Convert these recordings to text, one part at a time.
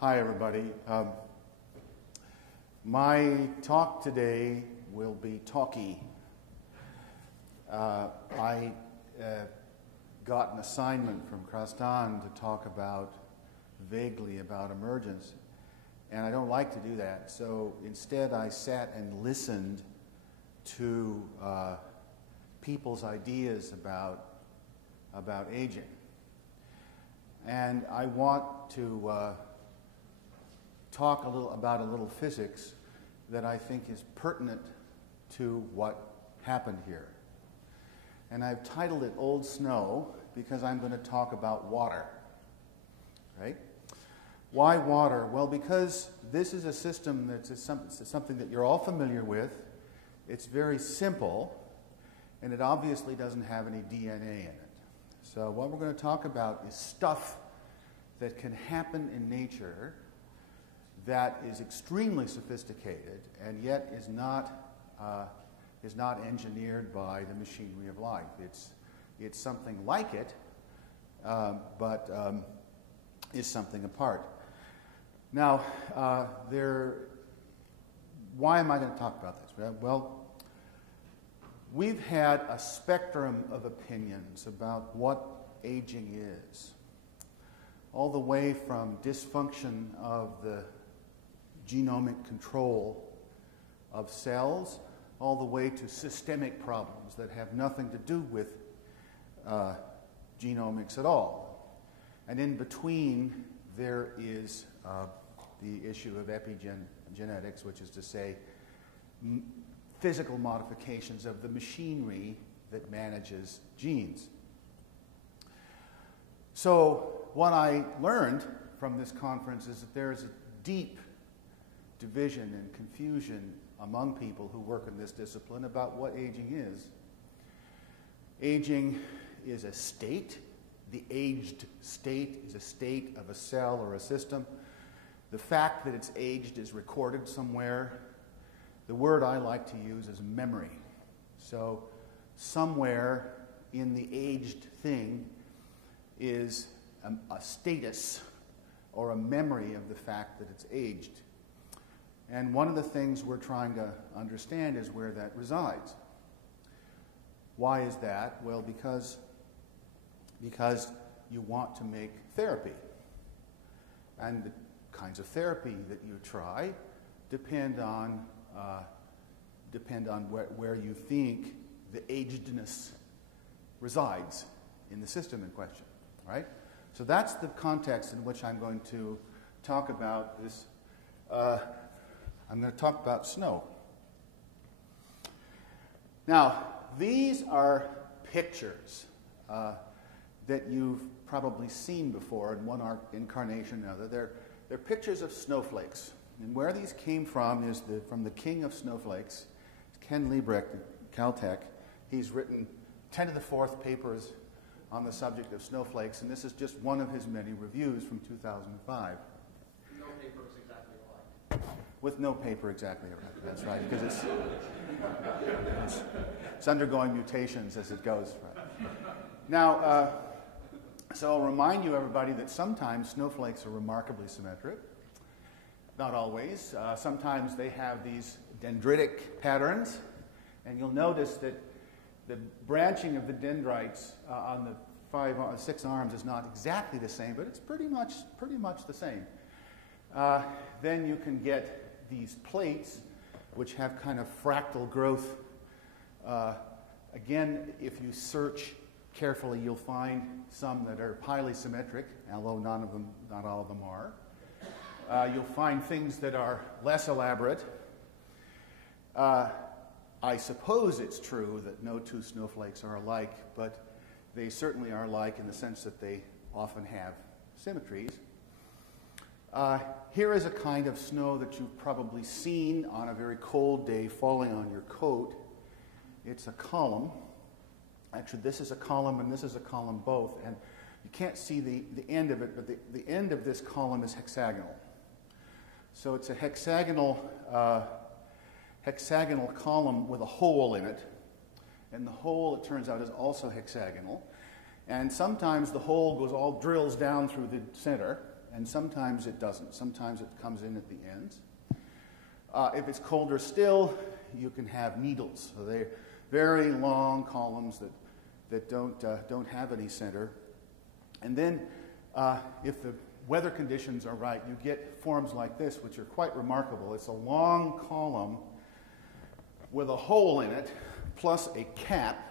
Hi, everybody. My talk today will be talky. I got an assignment from Krastan to talk vaguely about emergence, and I don't like to do that. So instead, I sat and listened to people's ideas about aging. And I want to talk about a little physics that I think is pertinent to what happened here. And I've titled it Old Snow because I'm going to talk about water. Right? Why water? Well, because this is a system that's something that you're all familiar with. It's very simple, and it obviously doesn't have any DNA in it. So what we're going to talk about is stuff that can happen in nature that is extremely sophisticated and yet is not engineered by the machinery of life. It's something like it, but is something apart. Now, why am I going to talk about this? Well, we've had a spectrum of opinions about what aging is, all the way from dysfunction of the genomic control of cells, all the way to systemic problems that have nothing to do with genomics at all. And in between, there is the issue of epigenetics, which is to say, physical modifications of the machinery that manages genes. So what I learned from this conference is that there is a deep division and confusion among people who work in this discipline about what aging is. Aging is a state. The aged state is a state of a cell or a system. The fact that it's aged is recorded somewhere. The word I like to use is memory. So somewhere in the aged thing is a status or a memory of the fact that it's aged. And one of the things we're trying to understand is where that resides. Why is that? Well, because you want to make therapy. And the kinds of therapy that you try depend on where you think the agedness resides in the system in question, right? So that's the context in which I'm going to talk about this. I'm going to talk about snow. Now, these are pictures that you've probably seen before in one incarnation or another. They're pictures of snowflakes. And where these came from is from the king of snowflakes, Ken Liebrecht at Caltech. He's written 10 to the 4th papers on the subject of snowflakes, and this is just one of his many reviews from 2005. No papers exactly alike. With no paper exactly alike, that's right, because it's undergoing mutations as it goes. Right? Now, so I'll remind you, everybody, that sometimes snowflakes are remarkably symmetric. Not always. Sometimes they have these dendritic patterns, and you'll notice that the branching of the dendrites on the 6 arms is not exactly the same, but it's pretty much the same. Then you can get these plates, which have kind of fractal growth. Again, if you search carefully, you'll find some that are highly symmetric, although not all of them are. You'll find things that are less elaborate. I suppose it's true that no two snowflakes are alike, but they certainly are alike in the sense that they often have symmetries. Here is a kind of snow that you've probably seen on a very cold day falling on your coat. It's a column. Actually, this is a column and this is a column both, and you can't see the end of it, but the end of this column is hexagonal. So it's a hexagonal column with a hole in it, and the hole, it turns out, is also hexagonal. And sometimes the hole drills down through the center, and sometimes it doesn't. Sometimes it comes in at the ends. If it's colder still, you can have needles. So they're very long columns that don't have any center. And then if the weather conditions are right, you get forms like this, which are quite remarkable. It's a long column with a hole in it, plus a cap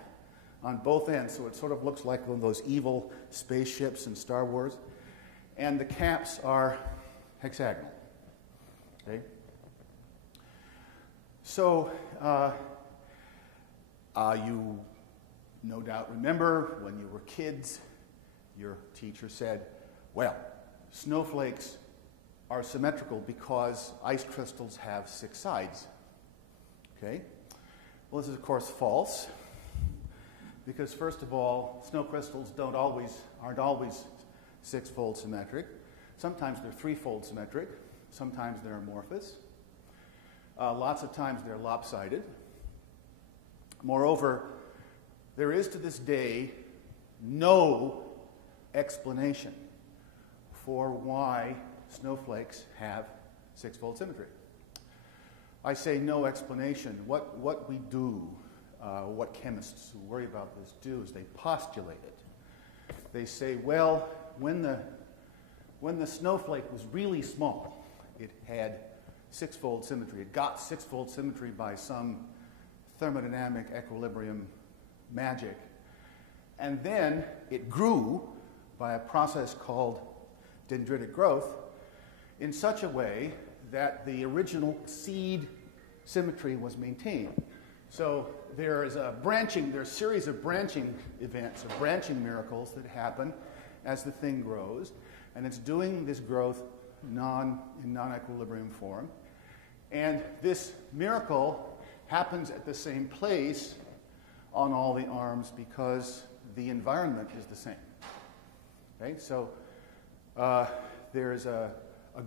on both ends, so it sort of looks like one of those evil spaceships in Star Wars. And the caps are hexagonal. Okay? So you no doubt remember when you were kids, your teacher said, well, snowflakes are symmetrical because ice crystals have 6 sides. Okay? Well, this is, of course, false, because, first of all, snow crystals aren't always 6-fold symmetric. Sometimes they're 3-fold symmetric. Sometimes they're amorphous. Lots of times they're lopsided. Moreover, there is to this day no explanation for why snowflakes have 6-fold symmetry. I say no explanation. What we do, what chemists who worry about this do, is they postulate it. They say, well, when the snowflake was really small, it had 6-fold symmetry. It got 6-fold symmetry by some thermodynamic equilibrium magic. And then it grew by a process called dendritic growth in such a way that the original seed symmetry was maintained. So there's a series of branching events, of branching miracles that happen as the thing grows, and it's doing this growth in non-equilibrium form. And this miracle happens at the same place on all the arms because the environment is the same. Okay, so there's a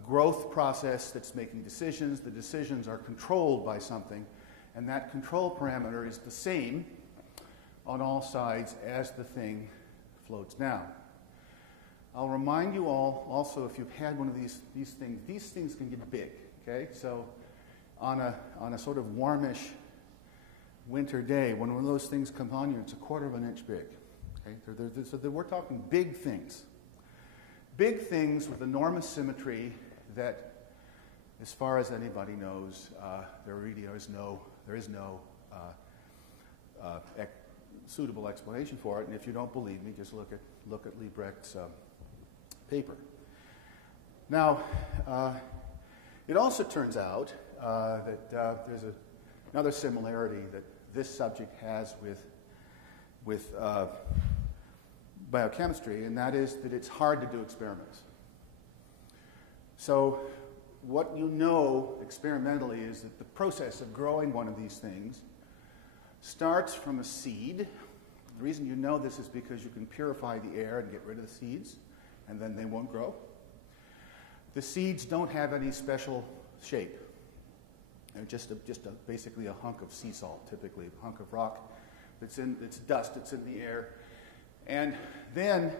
growth process that's making decisions. The decisions are controlled by something, and that control parameter is the same on all sides as the thing floats down. I'll remind you all also, if you've had one of these things can get big. Okay, so on a sort of warmish winter day, when one of those things comes on you, it's 1/4 of an inch big. Okay, so we're talking big things. Big things with enormous symmetry that, as far as anybody knows, there is no suitable explanation for it. And if you don't believe me, just look at Liebrecht's paper. Now, it also turns out that there's another similarity that this subject has with biochemistry, and that is that it's hard to do experiments. So what you know experimentally is that the process of growing one of these things starts from a seed. The reason you know this is because you can purify the air and get rid of the seeds, and then they won't grow. The seeds don't have any special shape. They're just basically a hunk of sea salt, typically a hunk of rock. It's dust. It's in the air. And then,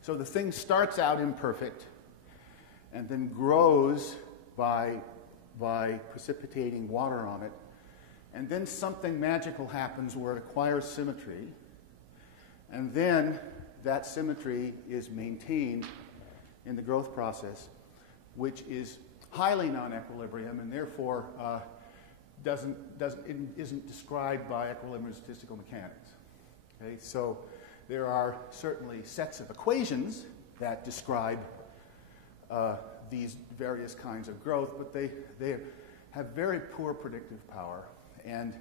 so the thing starts out imperfect and then grows by precipitating water on it. And then something magical happens where it acquires symmetry. And then that symmetry is maintained in the growth process, which is highly non-equilibrium and therefore isn't described by equilibrium statistical mechanics. Okay, so there are certainly sets of equations that describe these various kinds of growth, but they have very poor predictive power, and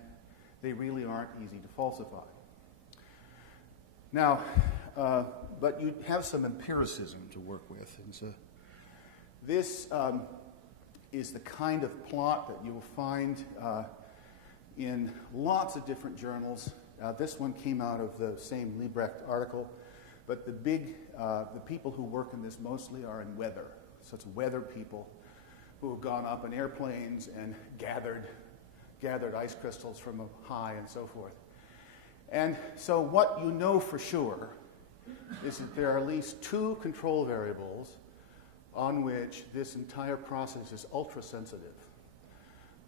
they really aren't easy to falsify. Now, but you have some empiricism to work with, and so this is the kind of plot that you will find in lots of different journals. This one came out of the same Liebrecht article, but the people who work in this mostly are in weather. So it's weather people who have gone up in airplanes and gathered ice crystals from a high and so forth. And so what you know for sure is that there are at least 2 control variables on which this entire process is ultra-sensitive.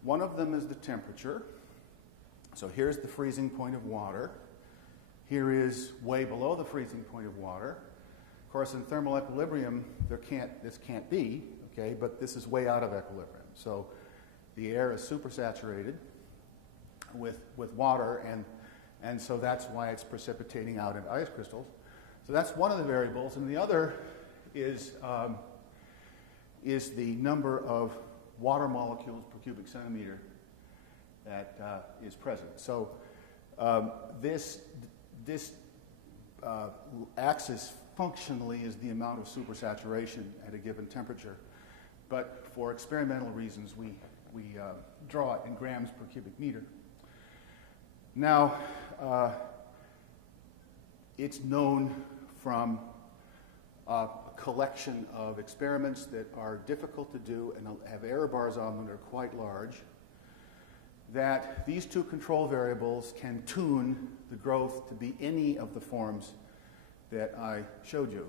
One of them is the temperature. So here's the freezing point of water. Here is way below the freezing point of water. Of course, in thermal equilibrium, this can't be, okay, but this is way out of equilibrium. So the air is supersaturated with water, and so that's why it's precipitating out in ice crystals. So that's one of the variables, and the other is the number of water molecules per cubic centimeter that is present. So this axis functionally is the amount of supersaturation at a given temperature, but for experimental reasons we draw it in grams per cubic meter. Now, it's known from a collection of experiments that are difficult to do and have error bars on them that are quite large, that these two control variables can tune the growth to be any of the forms that I showed you.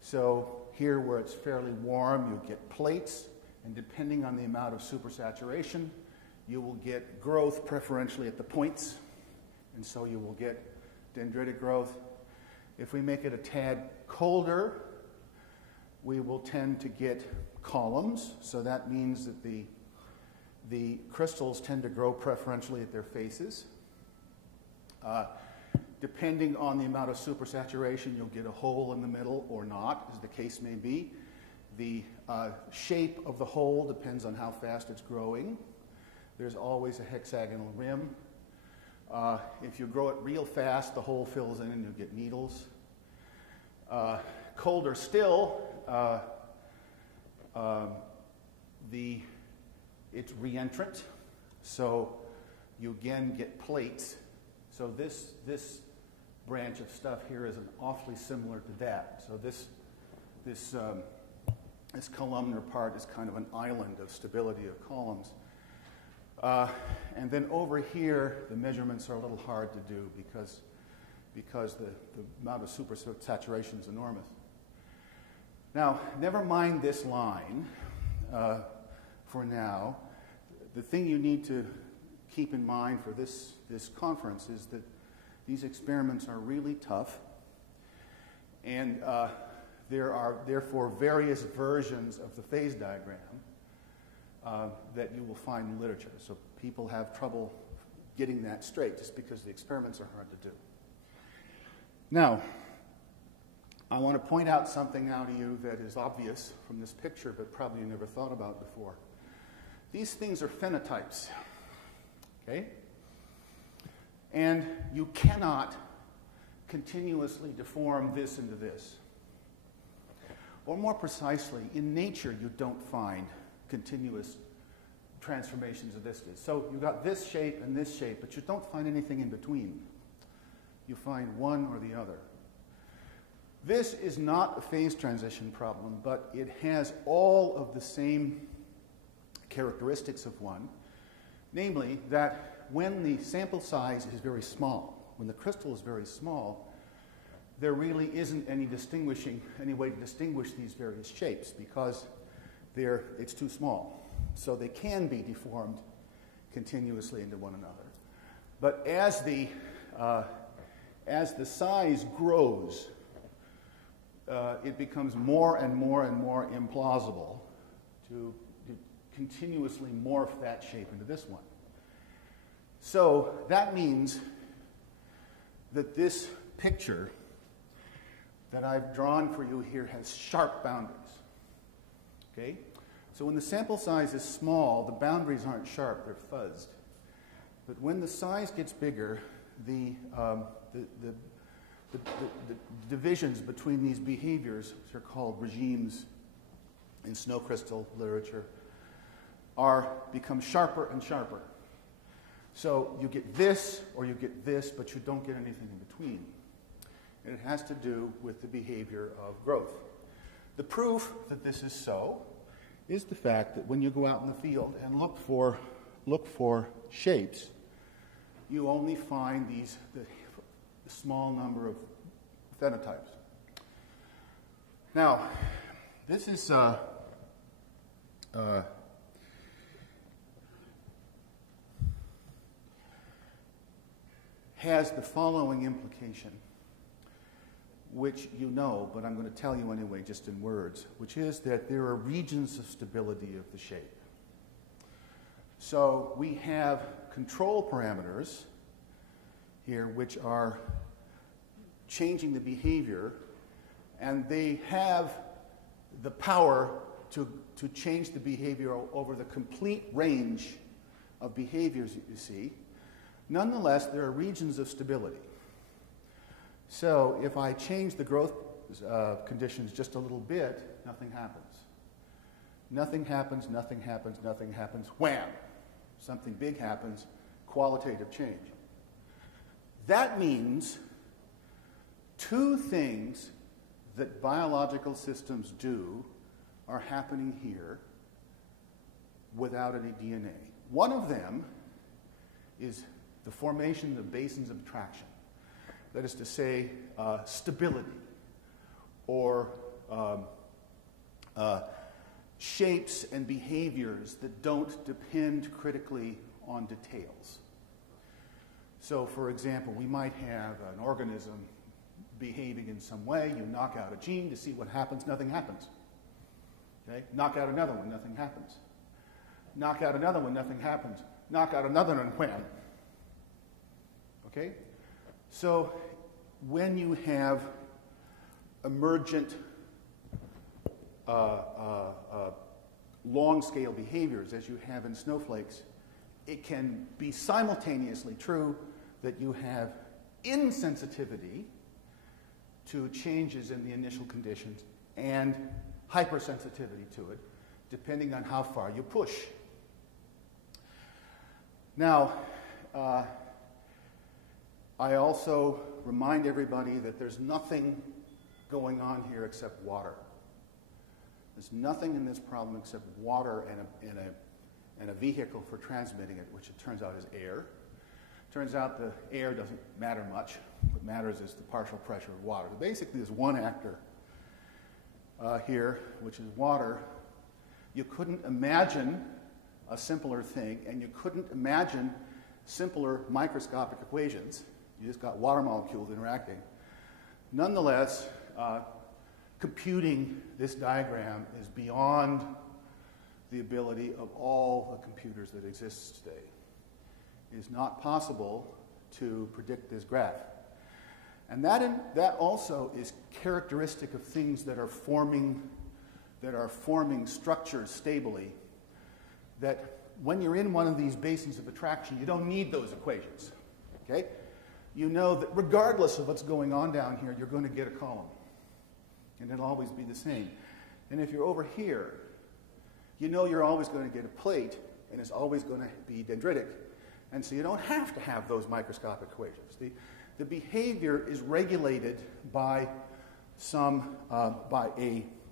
So here where it's fairly warm, you get plates, and depending on the amount of supersaturation, you will get growth preferentially at the points, and so you will get dendritic growth. If we make it a tad colder, we will tend to get columns, so that means that the crystals tend to grow preferentially at their faces. Depending on the amount of supersaturation, you'll get a hole in the middle or not, as the case may be. The shape of the hole depends on how fast it's growing. There's always a hexagonal rim. If you grow it real fast, the hole fills in and you get needles. Colder still, it's reentrant, so you again get plates. So this branch of stuff here is awfully similar to that. So this columnar part is kind of an island of stability of columns. And then over here, the measurements are a little hard to do because the amount of supersaturation is enormous. Now, never mind this line for now. The thing you need to keep in mind for this conference is that these experiments are really tough, and there are therefore various versions of the phase diagram that you will find in literature. So people have trouble getting that straight just because the experiments are hard to do. Now, I want to point out something now to you that is obvious from this picture, but probably you never thought about before. These things are phenotypes, okay? And you cannot continuously deform this into this. Or more precisely, in nature you don't find continuous transformations of this. So you've got this shape and this shape, but you don't find anything in between. You find one or the other. This is not a phase transition problem, but it has all of the same characteristics of one, namely that when the sample size is very small, when the crystal is very small, there really isn't any way to distinguish these various shapes because it's too small. So they can be deformed continuously into one another. But as the size grows, it becomes more and more and more implausible to continuously morph that shape into this one. So that means that this picture that I've drawn for you here has sharp boundaries. Okay? So when the sample size is small, the boundaries aren't sharp, they're fuzzed. But when the size gets bigger, the divisions between these behaviors, which are called regimes in snow crystal literature, become sharper and sharper. So you get this or you get this, but you don't get anything in between. And it has to do with the behavior of growth. The proof that this is so is the fact that when you go out in the field and look for shapes, you only find the small number of phenotypes. Now, This is has the following implication, which you know, but I'm going to tell you anyway, just in words, which is that there are regions of stability of the shape. So we have control parameters here which are changing the behavior, and they have the power to change the behavior over the complete range of behaviors that you see. Nonetheless, there are regions of stability. So if I change the growth conditions just a little bit, nothing happens. Nothing happens, nothing happens, nothing happens. Wham! Something big happens, qualitative change. That means two things that biological systems do are happening here without any DNA. One of them is the formation of basins of attraction. That is to say, stability, or shapes and behaviors that don't depend critically on details. So, for example, we might have an organism behaving in some way. You knock out a gene to see what happens, nothing happens. Okay? Knock out another one, nothing happens. Knock out another one, nothing happens. Knock out another one, wham. Okay? So when you have emergent long-scale behaviors, as you have in snowflakes, it can be simultaneously true that you have insensitivity to changes in the initial conditions and hypersensitivity to it, depending on how far you push. Now, I also remind everybody that there's nothing going on here except water. There's nothing in this problem except water and a vehicle for transmitting it, which it turns out is air. Turns out the air doesn't matter much. What matters is the partial pressure of water. So basically, there's one actor here, which is water. You couldn't imagine a simpler thing, and you couldn't imagine simpler microscopic equations. You just got water molecules interacting. Nonetheless, computing this diagram is beyond the ability of all the computers that exist today. It is not possible to predict this graph. And that also is characteristic of things that are forming structures stably, that when you're in one of these basins of attraction, you don't need those equations. Okay? You know that regardless of what's going on down here, you're going to get a column. And it'll always be the same. And if you're over here, you know you're always going to get a plate, and it's always going to be dendritic. And so you don't have to have those microscopic equations. The behavior is regulated by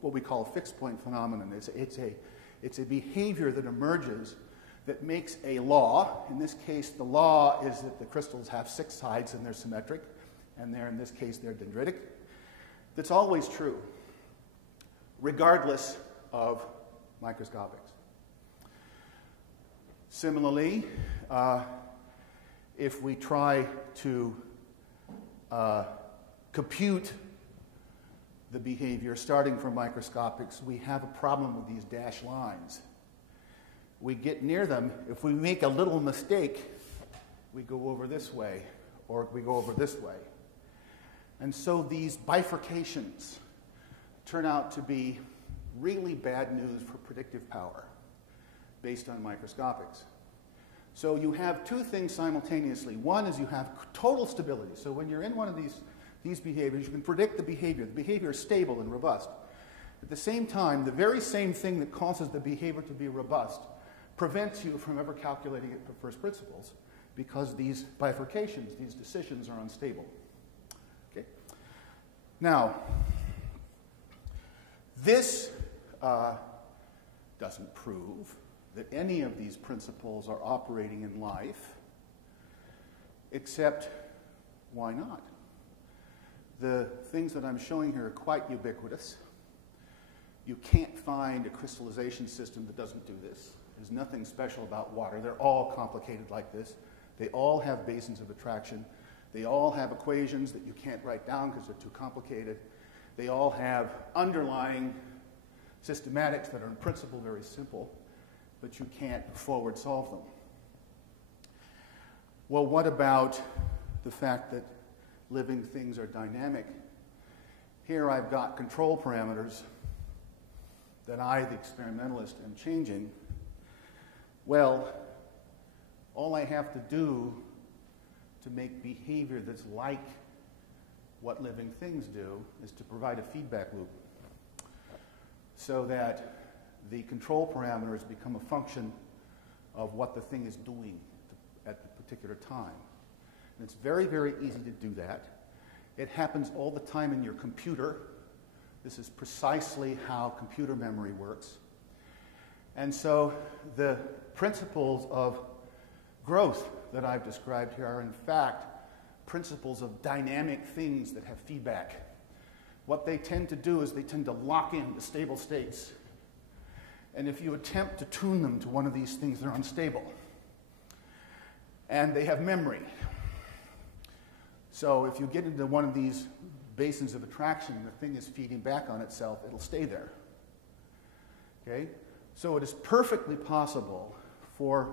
what we call a fixed point phenomenon. It's a behavior that emerges that makes a law. In this case, the law is that the crystals have 6 sides and they're symmetric, and in this case, they're dendritic. That's always true, regardless of microscopics. Similarly, if we try to compute the behavior starting from microscopics, we have a problem with these dashed lines. We get near them. If we make a little mistake, we go over this way, or we go over this way. And so these bifurcations turn out to be really bad news for predictive power based on microscopics. So you have two things simultaneously. One is you have total stability. So when you're in one of these behaviors, you can predict the behavior. The behavior is stable and robust. At the same time, the very same thing that causes the behavior to be robust prevents you from ever calculating it for first principles, because these bifurcations, these decisions, are unstable. Okay? Now, this doesn't prove that any of these principles are operating in life, except why not? The things that I'm showing here are quite ubiquitous. You can't find a crystallization system that doesn't do this. There's nothing special about water. They're all complicated like this. They all have basins of attraction. They all have equations that you can't write down because they're too complicated. They all have underlying systematics that are in principle very simple, but you can't forward solve them. Well, what about the fact that living things are dynamic? Here I've got control parameters that I, the experimentalist, am changing. Well, all I have to do to make behavior that's like what living things do is to provide a feedback loop so that the control parameters become a function of what the thing is doing at the particular time. And it's very, very easy to do that. It happens all the time in your computer. This is precisely how computer memory works. And so the principles of growth that I've described here are in fact principles of dynamic things that have feedback. What they tend to do is they tend to lock in the stable states. And if you attempt to tune them to one of these things, they're unstable. And they have memory. So if you get into one of these basins of attraction and the thing is feeding back on itself, it'll stay there. Okay? So it is perfectly possible for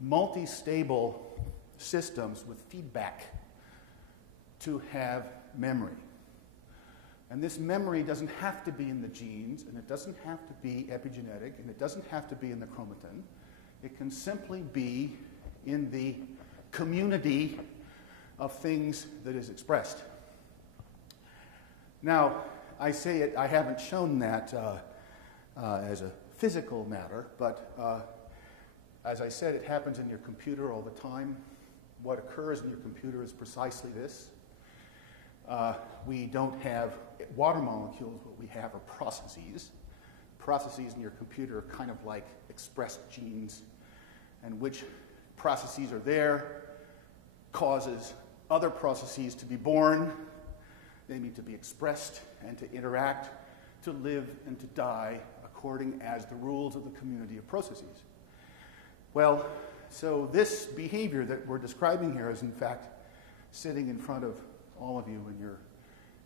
multi-stable systems with feedback to have memory. And this memory doesn't have to be in the genes, and it doesn't have to be epigenetic, and it doesn't have to be in the chromatin. It can simply be in the community of things that is expressed. Now, I say it, I haven't shown that as a physical matter, but as I said, it happens in your computer all the time. What occurs in your computer is precisely this. We don't have water molecules, what we have are processes. Processes in your computer are kind of like expressed genes, and which processes are there causes other processes to be born. They need to be expressed and to interact, to live and to die according as the rules of the community of processes. Well, so this behavior that we're describing here is in fact sitting in front of all of you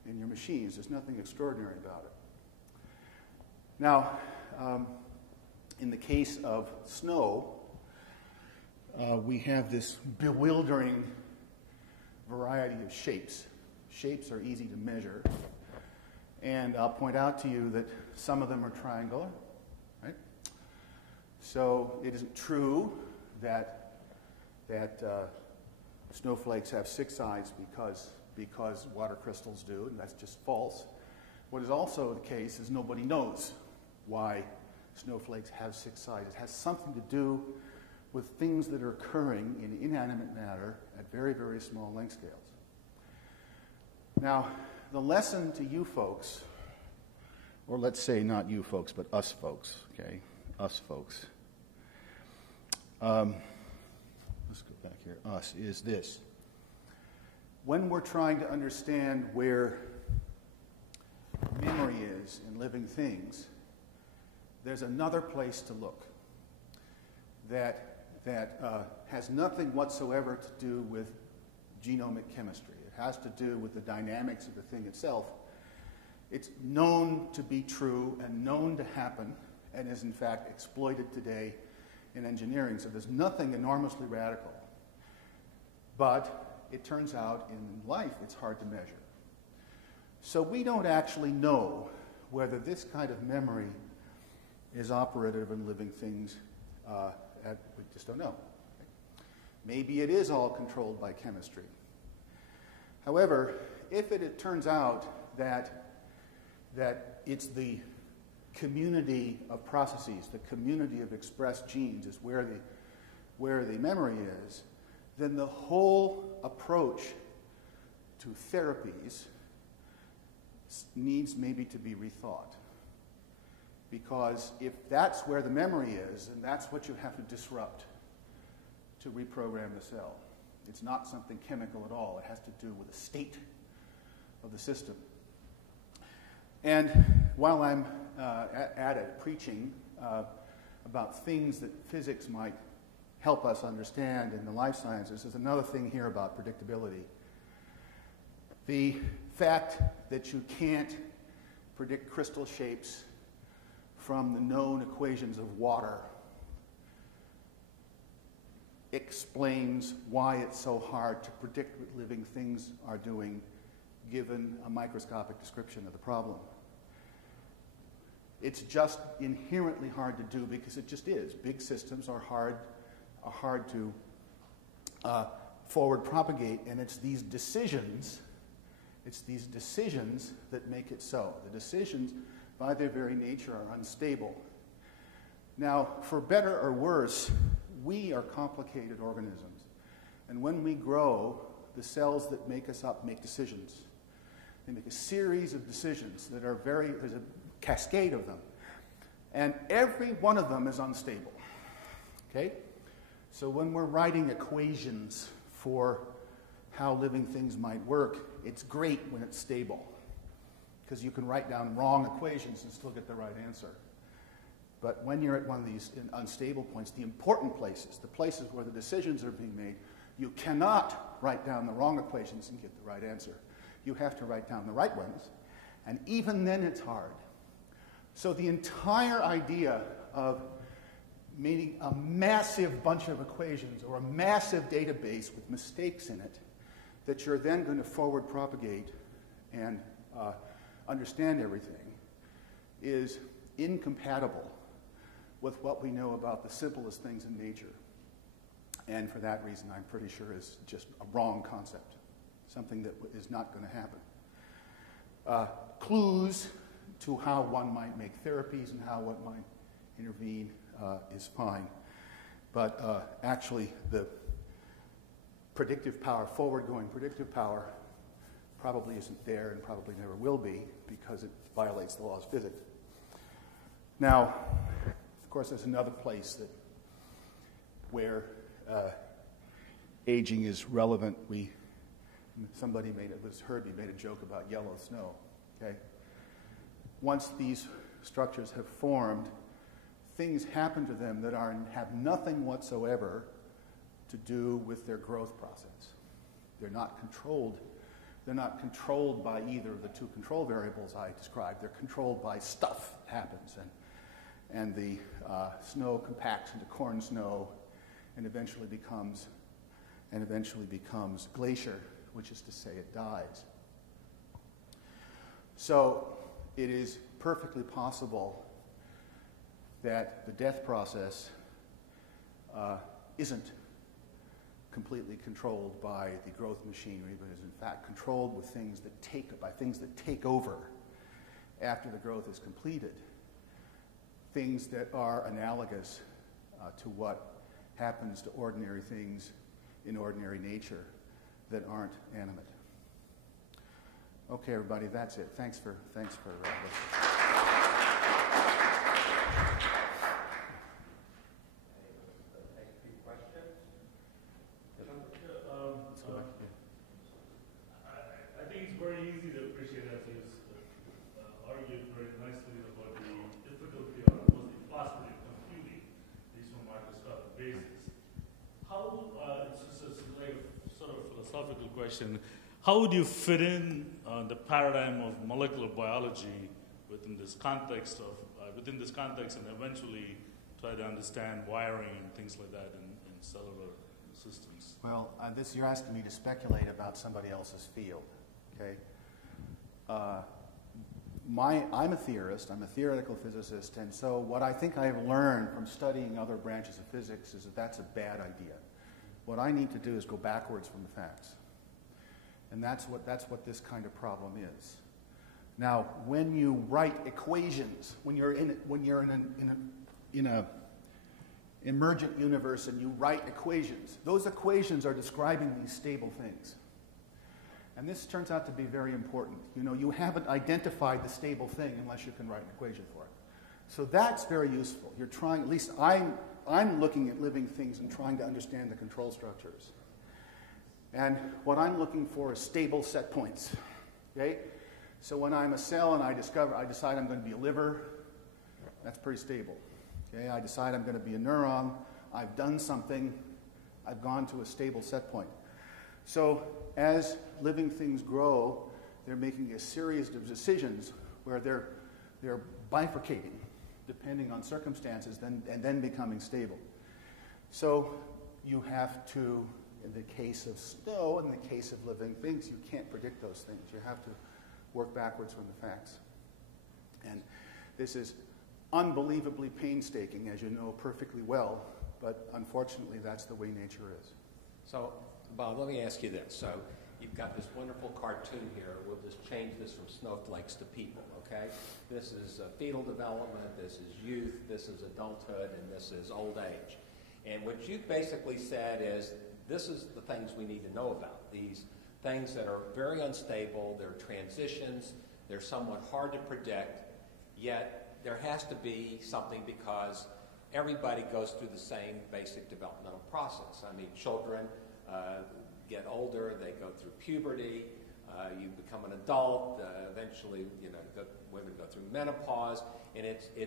in your machines. There's nothing extraordinary about it. Now, in the case of snow, we have this bewildering variety of shapes. Shapes are easy to measure. And I'll point out to you that some of them are triangular, right? So it isn't true that snowflakes have 6 sides because water crystals do, and that's just false. What is also the case is nobody knows why snowflakes have 6 sides. It has something to do with things that are occurring in inanimate matter at very, very small length scales. Now, the lesson to you folks, or let's say not you folks, but us folks, okay? Us folks. Let's go back here. Us is this. When we're trying to understand where memory is in living things, there's another place to look that has nothing whatsoever to do with genomic chemistry. It has to do with the dynamics of the thing itself. It's known to be true and known to happen and is in fact exploited today in engineering. So there's nothing enormously radical. But it turns out in life it's hard to measure. So we don't actually know whether this kind of memory is operative in living things. We just don't know. Maybe it is all controlled by chemistry. However, if it turns out that it's the community of processes, the community of expressed genes is where the memory is, then the whole approach to therapies needs maybe to be rethought. Because if that's where the memory is, then that's what you have to disrupt to reprogram the cell. It's not something chemical at all. It has to do with the state of the system. And while I'm at preaching about things that physics might help us understand in the life sciences, there's another thing here about predictability. The fact that you can't predict crystal shapes from the known equations of water explains why it's so hard to predict what living things are doing given a microscopic description of the problem. It's just inherently hard to do because it just is. Big systems are hard to forward propagate, and it's these decisions that make it so. The decisions, by their very nature, are unstable. Now, for better or worse, we are complicated organisms. And when we grow, the cells that make us up make decisions. They make a series of decisions that are there's a cascade of them. And every one of them is unstable. Okay? So when we're writing equations for how living things might work, it's great when it's stable, because you can write down wrong equations and still get the right answer. But when you're at one of these unstable points, the important places, the places where the decisions are being made, you cannot write down the wrong equations and get the right answer. You have to write down the right ones, and even then it's hard. So the entire idea of making a massive bunch of equations or a massive database with mistakes in it that you're then going to forward propagate and understand everything is incompatible with what we know about the simplest things in nature. And for that reason, I'm pretty sure is just a wrong concept, something that is not going to happen. Clues to how one might make therapies and how one might intervene is fine. But actually, the predictive power, forward-going predictive power, probably isn't there and probably never will be because it violates the laws of physics. Now, of course, there's another place where aging is relevant. Somebody made a joke about yellow snow. Okay, once these structures have formed, things happen to them that have nothing whatsoever to do with their growth process. They're not controlled. They're not controlled by either of the two control variables I described. They're controlled by stuff that happens, and the snow compacts into corn snow, and eventually becomes glacier, which is to say it dies. So it is perfectly possible that the death process isn't completely controlled by the growth machinery, but is in fact controlled with things that take over after the growth is completed. Things that are analogous to what happens to ordinary things in ordinary nature that aren't animate. Okay, everybody, that's it. Thanks for listening. I think it's very easy to appreciate, as you argued very nicely, about the difficulty or mostly fast-moving computing, at least from microscopic basis. How, it's like a sort of philosophical question, how would you fit in the paradigm of molecular biology within this context and eventually try to understand wiring and things like that in cellular systems? Well, you're asking me to speculate about somebody else's field, okay? I'm a theorist, I'm a theoretical physicist, and so what I think I have learned from studying other branches of physics is that that's a bad idea. What I need to do is go backwards from the facts. And that's what this kind of problem is. Now, when you write equations, when you're in a emergent universe and you write equations, those equations are describing these stable things. And this turns out to be very important. You haven't identified the stable thing unless you can write an equation for it. So that's very useful. You're trying, at least I'm looking at living things and trying to understand the control structures. And what I'm looking for is stable set points. Okay? So when I'm a cell and I decide I'm going to be a liver, That's pretty stable. Okay, I decide I'm going to be a neuron. I've done something. I've gone to a stable set point. So as living things grow, they're making a series of decisions where they're bifurcating depending on circumstances and then becoming stable. So you have to, in the case of snow, in the case of living things, you can't predict those things. You have to work backwards from the facts. And this is unbelievably painstaking, as you know perfectly well, but unfortunately that's the way nature is. So, Bob, let me ask you this. So you've got this wonderful cartoon here. We'll just change this from snowflakes to people, okay? This is fetal development, this is youth, this is adulthood, and this is old age. And what you basically said is, this is the things we need to know about. These things that are very unstable, they're transitions, they're somewhat hard to predict, yet there has to be something because everybody goes through the same basic developmental process. I mean, children get older, they go through puberty, you become an adult, eventually, women go through menopause, and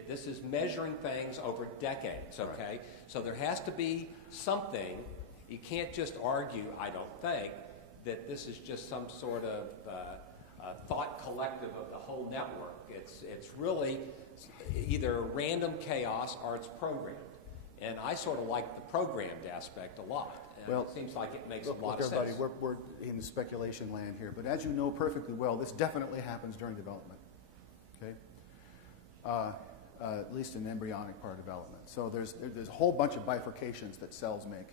this is measuring things over decades, okay? Right. So there has to be something. You can't just argue, I don't think, that this is just some sort of thought collective of the whole network. It's really either random chaos or it's programmed. And I sort of like the programmed aspect a lot. And it seems like it makes a lot of sense. We're in speculation land here, but as you know perfectly well, this definitely happens during development. Okay? At least in embryonic part of development. So there's a whole bunch of bifurcations that cells make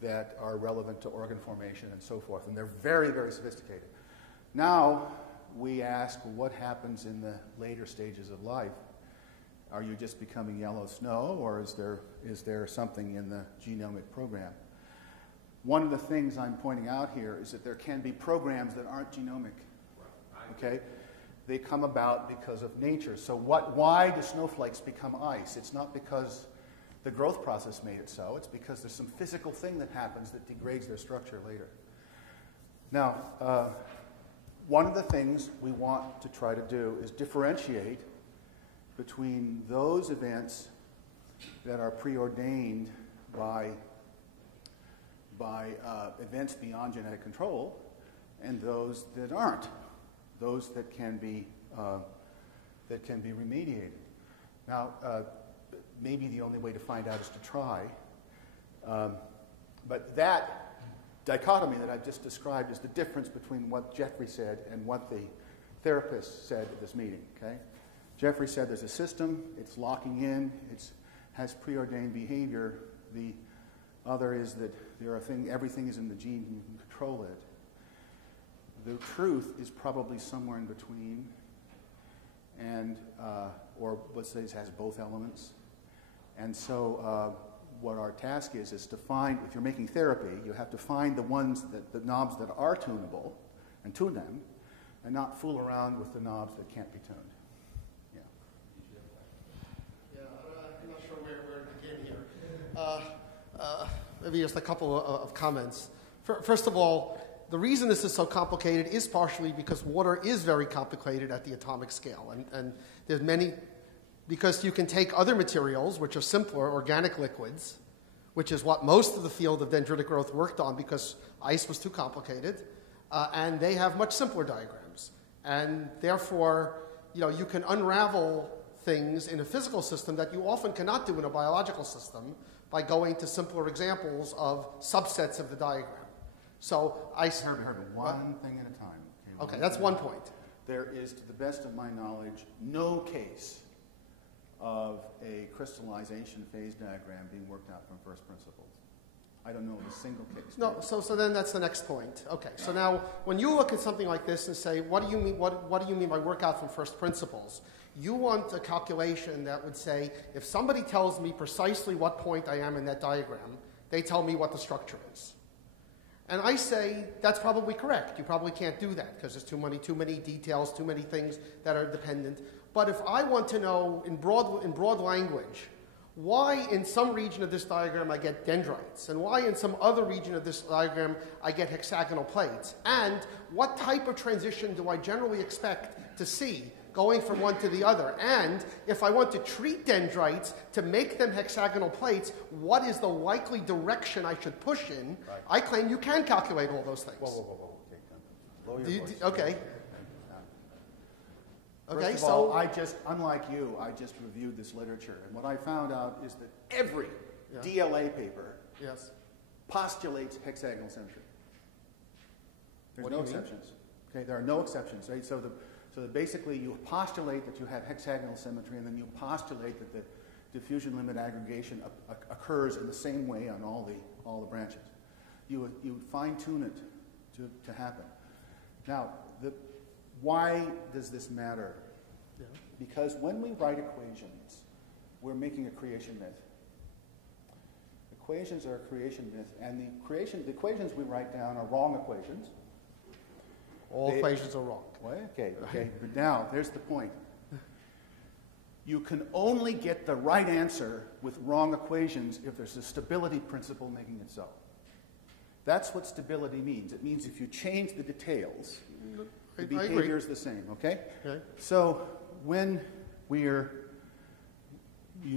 that are relevant to organ formation and so forth, and they're very, very sophisticated. Now we ask, what happens in the later stages of life? Are you just becoming yellow snow, or is there something in the genomic program? One of the things I'm pointing out here is that there can be programs that aren't genomic. Okay? They come about because of nature. So why do snowflakes become ice? It's not because the growth process made it so. It's because there's some physical thing that happens that degrades their structure later. Now, one of the things we want to try to do is differentiate between those events that are preordained by events beyond genetic control and those that aren't, those that can be remediated. Now, maybe the only way to find out is to try, but that dichotomy that I've just described is the difference between what Jeffrey said and what the therapist said at this meeting. Okay, Jeffrey said there's a system, it's locking in, it has preordained behavior. The other is that everything is in the gene, you can control it. The truth is probably somewhere in between, and or let's say it has both elements. And so what our task is to find, if you're making therapy, you have to find the knobs that are tunable and tune them, and not fool around with the knobs that can't be tuned. I'm not sure where to begin here. Maybe just a couple of comments. First of all, the reason this is so complicated is partially because water is very complicated at the atomic scale. And there's many, because you can take other materials, which are simpler, organic liquids, which is what most of the field of dendritic growth worked on because ice was too complicated, and they have much simpler diagrams. And therefore, you can unravel things in a physical system that you often cannot do in a biological system by going to simpler examples of subsets of the diagram. So I heard one thing at a time. Okay, that's one point. There is, to the best of my knowledge, no case of a crystallization phase diagram being worked out from first principles. I don't know of a single case. No, so then that's the next point. Okay, so now when you look at something like this and say, what do you mean? What do you mean by work out from first principles? You want a calculation that would say, if somebody tells me precisely what point I am in that diagram, they tell me what the structure is. And I say, that's probably correct. You probably can't do that because there's too many details, too many things that are dependent. But if I want to know in broad language why in some region of this diagram I get dendrites, and why in some other region of this diagram I get hexagonal plates, and what type of transition do I generally expect to see going from one to the other. And if I want to treat dendrites to make them hexagonal plates, what is the likely direction I should push in? Right. I claim you can calculate all those things. Whoa. Okay, lower your voice. Okay. First Okay, of so all, unlike you, I just reviewed this literature, and what I found out is that every DLA paper yes. postulates hexagonal symmetry. There's What no do you mean? exceptions. Okay, there are no exceptions. Right? So that basically you postulate that you have hexagonal symmetry, and then you postulate that the diffusion limit aggregation occurs in the same way on all the branches. You fine tune it to happen. Now, why does this matter? Yeah. Because when we write equations, we're making a creation myth. Equations are a creation myth, and the equations we write down are wrong equations. All equations are wrong. Well, okay. But now, there's the point. You can only get the right answer with wrong equations if there's a stability principle making it so. That's what stability means. It means if you change the details, the behavior is the same, okay? So when you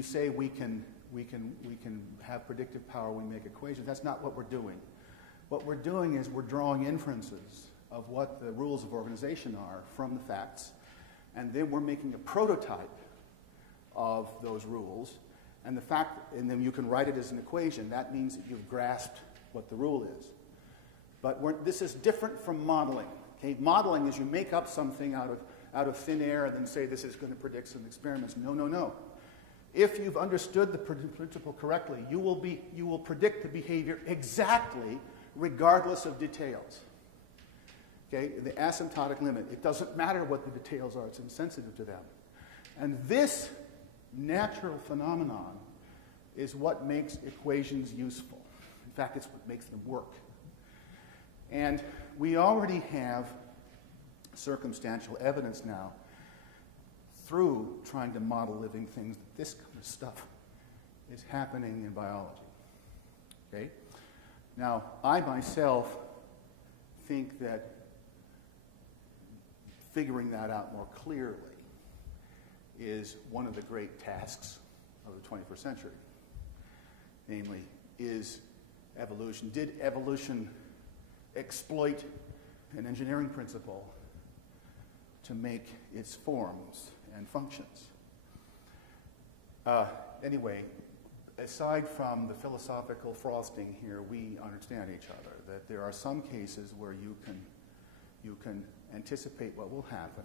say we can have predictive power when we make equations, that's not what we're doing. What we're doing is we're drawing inferences of what the rules of organization are from the facts, and then we're making a prototype of those rules, and then you can write it as an equation. That means that you've grasped what the rule is. But this is different from modeling. Okay? Modeling is you make up something out of thin air and then say this is going to predict some experiments. No. If you've understood the principle correctly, you will predict the behavior exactly regardless of details. Okay? The asymptotic limit. It doesn't matter what the details are. It's insensitive to them. And this natural phenomenon is what makes equations useful. In fact, it's what makes them work. And we already have circumstantial evidence now through trying to model living things that this kind of stuff is happening in biology. Okay? Now, I myself think that figuring that out more clearly is one of the great tasks of the 21st century. Namely, is evolution. Did evolution exploit an engineering principle to make its forms and functions? Anyway, aside from the philosophical frosting here, we understand each other, that there are some cases where you can anticipate what will happen.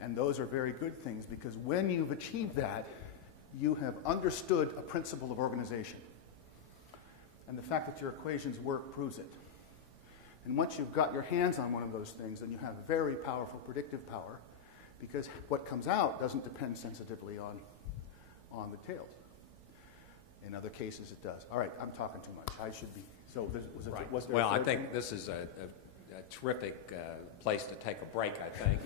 And those are very good things, because when you've achieved that, you have understood a principle of organization. And the fact that your equations work proves it. And once you've got your hands on one of those things, then you have very powerful predictive power, because what comes out doesn't depend sensitively on the tails. In other cases, it does. All right, I'm talking too much. I should be. So, was there? Well, I think this is a terrific place to take a break, I think.